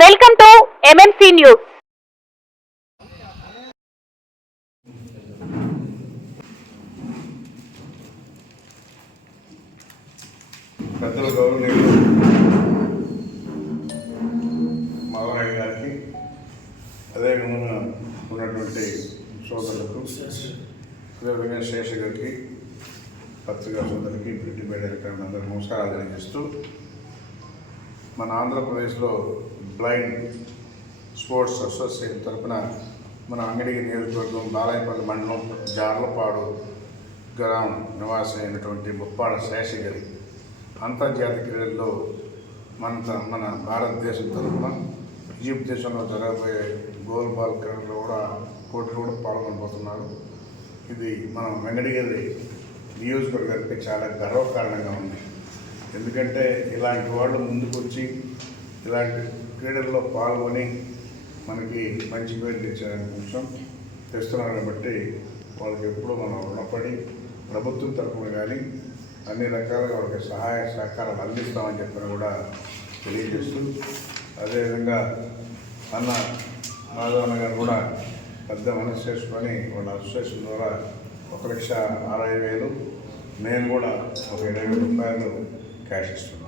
Welcome to MMC news. పెద్దల గౌరవనీయులు మాధవరావు గారికి, అదేవిధంగా ఉన్నటువంటి సోదరులకు, అదేవిధంగా శేష గారికి, పత్రికా సోదరులకి, ప్రింట్ మీడియా అందరికీ నమస్కారాలు తెలియజేస్తూ, మన ఆంధ్రప్రదేశ్లో బ్లైండ్ స్పోర్ట్స్ అసోసియేషన్ తరఫున మన అంగడి నియోజకవర్గం బాలాయపల్లి మండలం జార్లపాడు గ్రామం నివాసి అయినటువంటి ముప్పాడ శేష గారి అంతర్జాతీయ క్రీడల్లో మన భారతదేశం తరఫున ఈజిప్ట్ దేశంలో జరగబోయే గోల్ బాల్ క్రీడలో పోటీలో కూడా పాల్గొనబోతున్నారు. ఇది మన వెంకటగిరి నియోజకవర్గానికి చాలా గర్వకారణంగా ఉంది. ఎందుకంటే ఇలాంటి వాళ్ళు ముందుకొచ్చి ఇలాంటి క్రీడల్లో పాల్గొని మనకి మంచి పేరు తెచ్చిన తెస్తున్నారని బట్టి వాళ్ళకి ఎప్పుడూ మనం రుణపడి ప్రభుత్వం తరఫున కానీ అన్ని రకాలుగా వాళ్ళకి సహాయ సహకారాలు అందిస్తామని చెప్పిన కూడా తెలియజేస్తూ, అదేవిధంగా అన్న మాధవన్న గారు కూడా పెద్ద మనసు చేసుకొని వాళ్ళ అసోసియేషన్ ద్వారా 1,60,60,000 నేను కూడా ఒక 20,000 రూపాయలు క్యాష్ ఇస్తున్నాను.